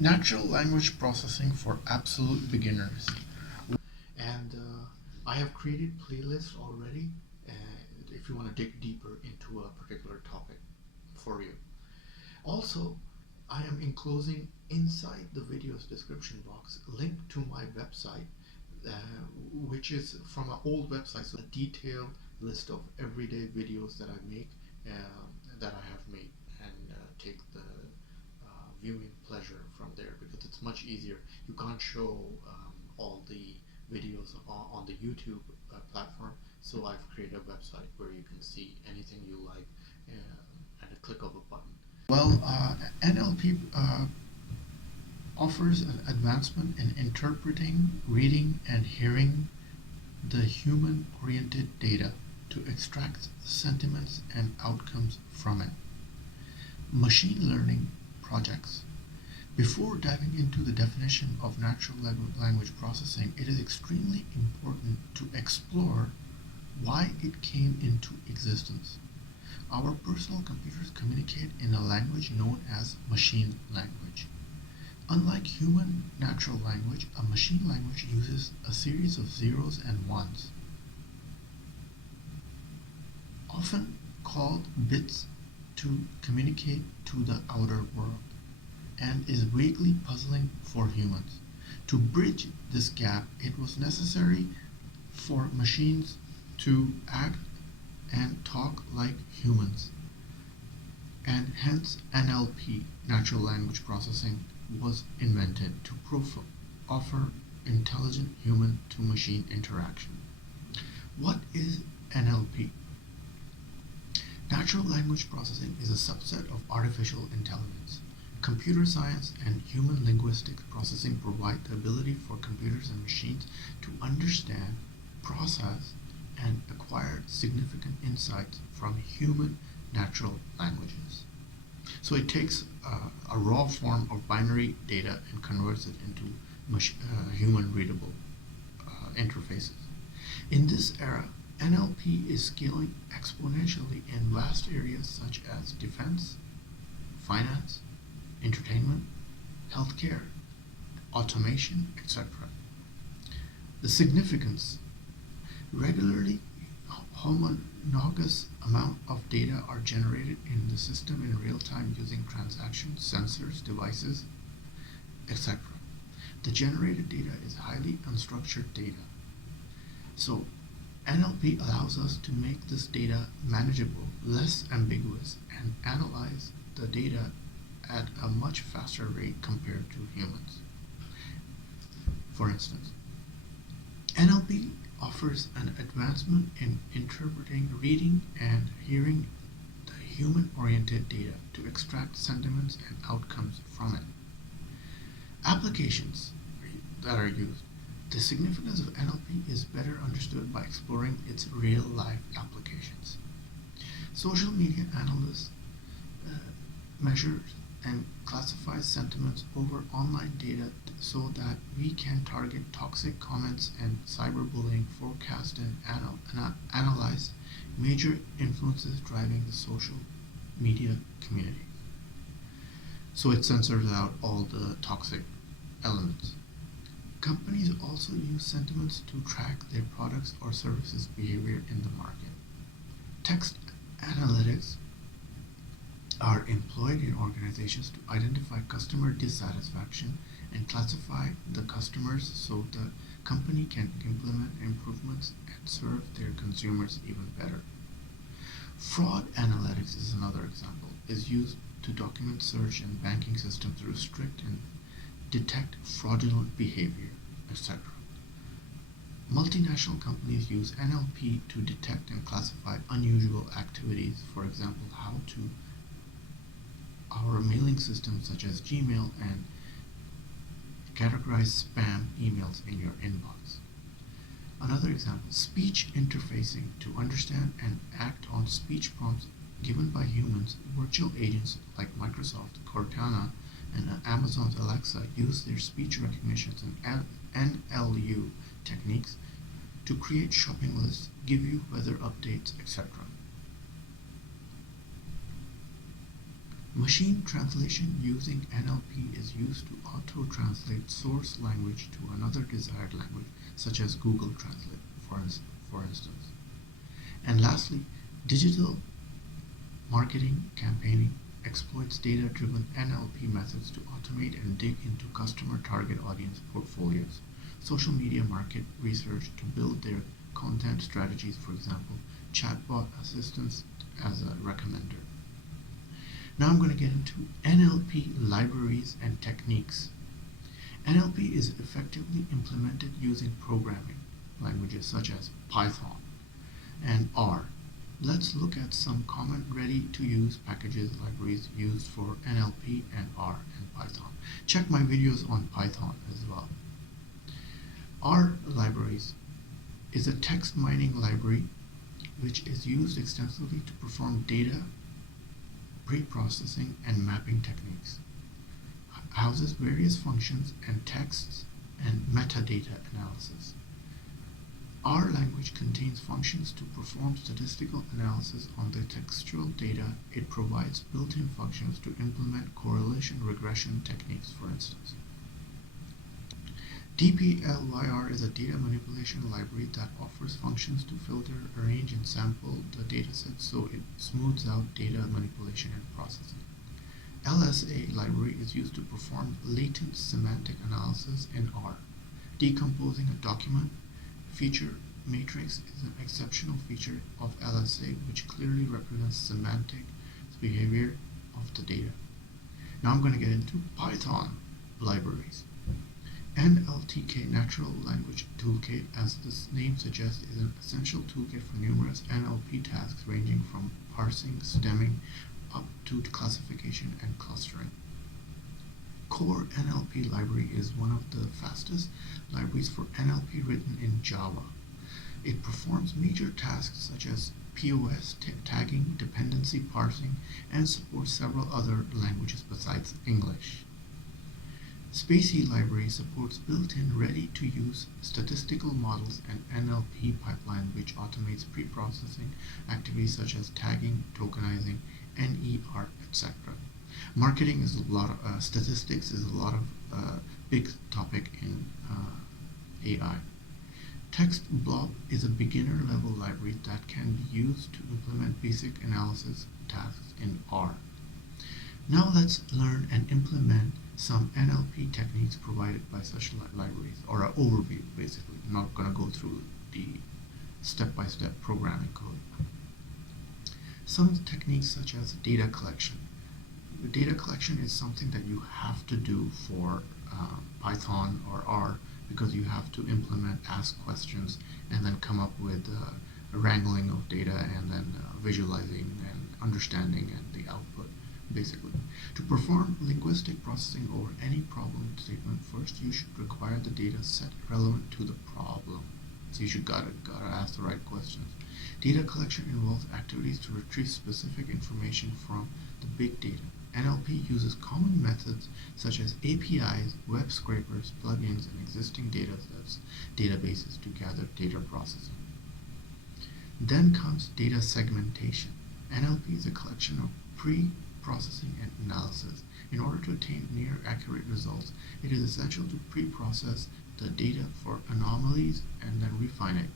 Natural language processing for absolute beginners. And I have created playlists already if you want to dig deeper into a particular topic for you. Also, I am enclosing inside the video's description box link to my website, uh, which is from an old website, so a detailed list of everyday videos that I make, that I have made, and take the viewing pleasure from there because it's much easier. You can't show all the videos on the YouTube platform, so I've created a website where you can see anything you like at a click of a button. Well, NLP offers an advancement in interpreting, reading, and hearing the human oriented data to extract sentiments and outcomes from it. Machine learning projects. Before diving into the definition of natural language processing, it is extremely important to explore why it came into existence. Our personal computers communicate in a language known as machine language. Unlike human natural language, a machine language uses a series of zeros and ones, often called bits, to communicate to the outer world, and is vaguely puzzling for humans. To bridge this gap, it was necessary for machines to act and talk like humans, and hence NLP, natural language processing, was invented to offer intelligent human to machine interaction. What is NLP? Natural language processing is a subset of artificial intelligence. Computer science and human linguistics processing provide the ability for computers and machines to understand, process, and acquire significant insights from human natural languages. So it takes a raw form of binary data and converts it into human readable interfaces. In this era, NLP is scaling exponentially in vast areas such as defense, finance, entertainment, healthcare, automation, etc. The significance: regularly homologous amount of data are generated in the system in real time using transactions, sensors, devices, etc. The generated data is highly unstructured data. So NLP allows us to make this data manageable, less ambiguous, and analyze the data at a much faster rate compared to humans. For instance, NLP offers an advancement in interpreting, reading, and hearing the human-oriented data to extract sentiments and outcomes from it. Applications that are used. The significance of NLP is better understood by exploring its real-life applications. Social media analysts measure and classify sentiments over online data so that we can target toxic comments and cyberbullying, forecast and analyze major influences driving the social media community. So it censors out all the toxic elements. Companies also use sentiments to track their products or services behavior in the market. Text analytics are employed in organizations to identify customer dissatisfaction and classify the customers so the company can implement improvements and serve their consumers even better. Fraud analytics is another example, is used to document search and banking systems, restrict and detect fraudulent behavior, etc. Multinational companies use NLP to detect and classify unusual activities, for example, how to our mailing systems such as Gmail, and categorize spam emails in your inbox. Another example, speech interfacing to understand and act on speech prompts given by humans. Virtual agents like Microsoft Cortana and Amazon's Alexa use their speech recognition and NLU techniques to create shopping lists, give you weather updates, etc. Machine translation using NLP is used to auto-translate source language to another desired language, such as Google Translate, for instance. And lastly, digital marketing campaigning exploits data-driven NLP methods to automate and dig into customer target audience portfolios, social media market research to build their content strategies, for example, chatbot assistance as a recommender. Now I'm going to get into NLP libraries and techniques. NLP is effectively implemented using programming languages such as Python and R. Let's look at some common ready-to-use packages libraries used for NLP and R and Python. Check my videos on Python as well. R libraries is a text mining library which is used extensively to perform data pre-processing and mapping techniques. Houses various functions and texts and metadata analysis. R language contains functions to perform statistical analysis on the textual data. It provides built-in functions to implement correlation regression techniques, for instance. DPLYR is a data manipulation library that offers functions to filter, arrange, and sample the dataset so it smooths out data manipulation and processing. LSA library is used to perform latent semantic analysis in R. Decomposing a document feature matrix is an exceptional feature of LSA which clearly represents semantic behavior of the data. Now I'm going to get into Python libraries. NLTK Natural Language Toolkit, as the name suggests, is an essential toolkit for numerous NLP tasks ranging from parsing, stemming, up to classification and clustering. Core NLP library is one of the fastest libraries for NLP written in Java. It performs major tasks such as POS, tagging, dependency parsing, and supports several other languages besides English. SpaCy library supports built-in ready-to-use statistical models and NLP pipeline which automates pre-processing activities such as tagging, tokenizing, NER, etc. Marketing is a lot of statistics is a lot of big topic in AI. TextBlob is a beginner level library that can be used to implement basic analysis tasks in R. Now let's learn and implement some NLP techniques provided by such libraries, or an overview basically. I'm not going to go through the step-by-step programming code. Some techniques such as data collection. The data collection is something that you have to do for Python or R because you have to implement, ask questions, and then come up with a wrangling of data and then visualizing and understanding and the output. Basically, to perform linguistic processing over any problem statement, first you should require the data set relevant to the problem. So you should gotta ask the right questions. Data collection involves activities to retrieve specific information from the big data. NLP uses common methods such as APIs, web scrapers, plugins, and existing databases to gather data processing. Then comes data segmentation. NLP is a collection of pre-processing and analysis. In order to attain near accurate results, it is essential to pre-process the data for anomalies and then refine it.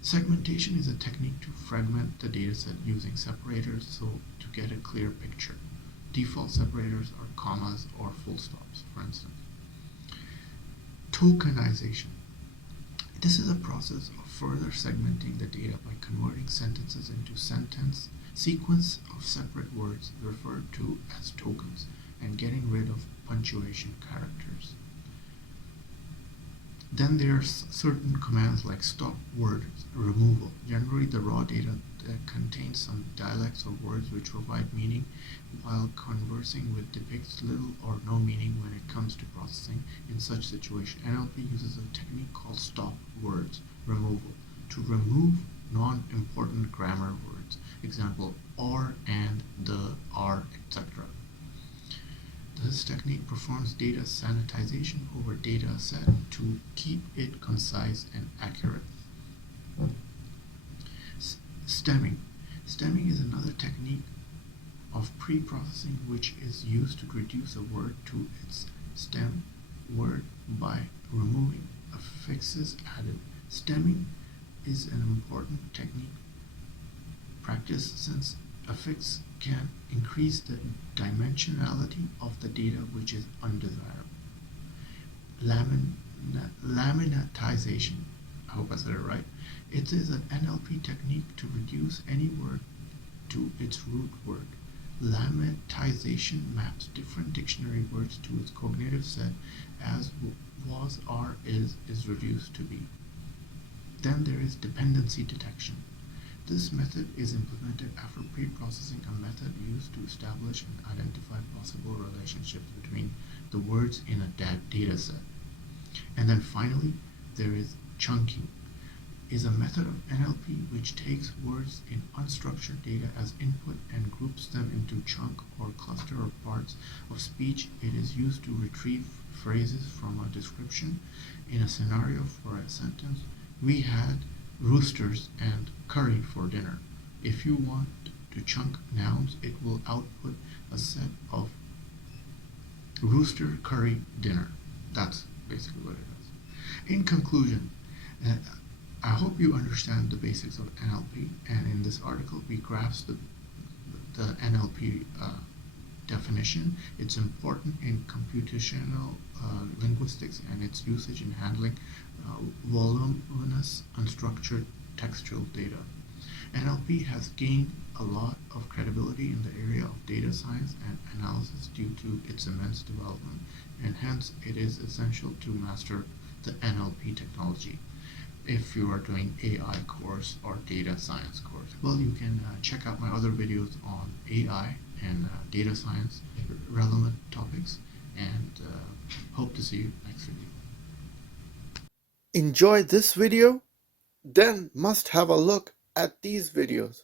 Segmentation is a technique to fragment the dataset using separators so to get a clear picture. Default separators are commas or full stops, for instance. Tokenization. This is a process of further segmenting the data by converting sentences into sentence sequence of separate words referred to as tokens and getting rid of punctuation characters. Then there are certain commands like stop word removal. Generally, the raw data contains some dialects or words which provide meaning, while conversing with depicts little or no meaning when it comes to processing. In such situation, NLP uses a technique called stop words removal to remove non-important grammar words. Example, or, and, the, are, etc. This technique performs data sanitization over data set to keep it concise and accurate. Stemming. Stemming is another technique of pre-processing, which is used to reduce a word to its stem word by removing affixes added. Stemming is an important technique practice since affix can increase the dimensionality of the data, which is undesirable. Laminatization, I hope I said it right. It is an NLP technique to reduce any word to its root word. Lemmatization maps different dictionary words to its cognitive set as was, are, is reduced to be. Then there is dependency detection. This method is implemented after pre-processing, a method used to establish and identify possible relationships between the words in a data set. And then finally, there is chunking, is a method of NLP which takes words in unstructured data as input and groups them into chunk or cluster of parts of speech. It is used to retrieve phrases from a description in a scenario for a sentence. We had roosters and curry for dinner. If you want to chunk nouns, it will output a set of rooster, curry, dinner. That's basically what it is. In conclusion, I hope you understand the basics of NLP, and in this article we grasp the NLP definition. It's important in computational linguistics and its usage in handling voluminous, unstructured textual data. NLP has gained a lot of credibility in the area of data science and analysis due to its immense development, and hence it is essential to master the NLP technology if you are doing AI course or data science course. Well, you can check out my other videos on AI and data science relevant topics, and hope to see you next video. Enjoy this video? Then must have a look at these videos.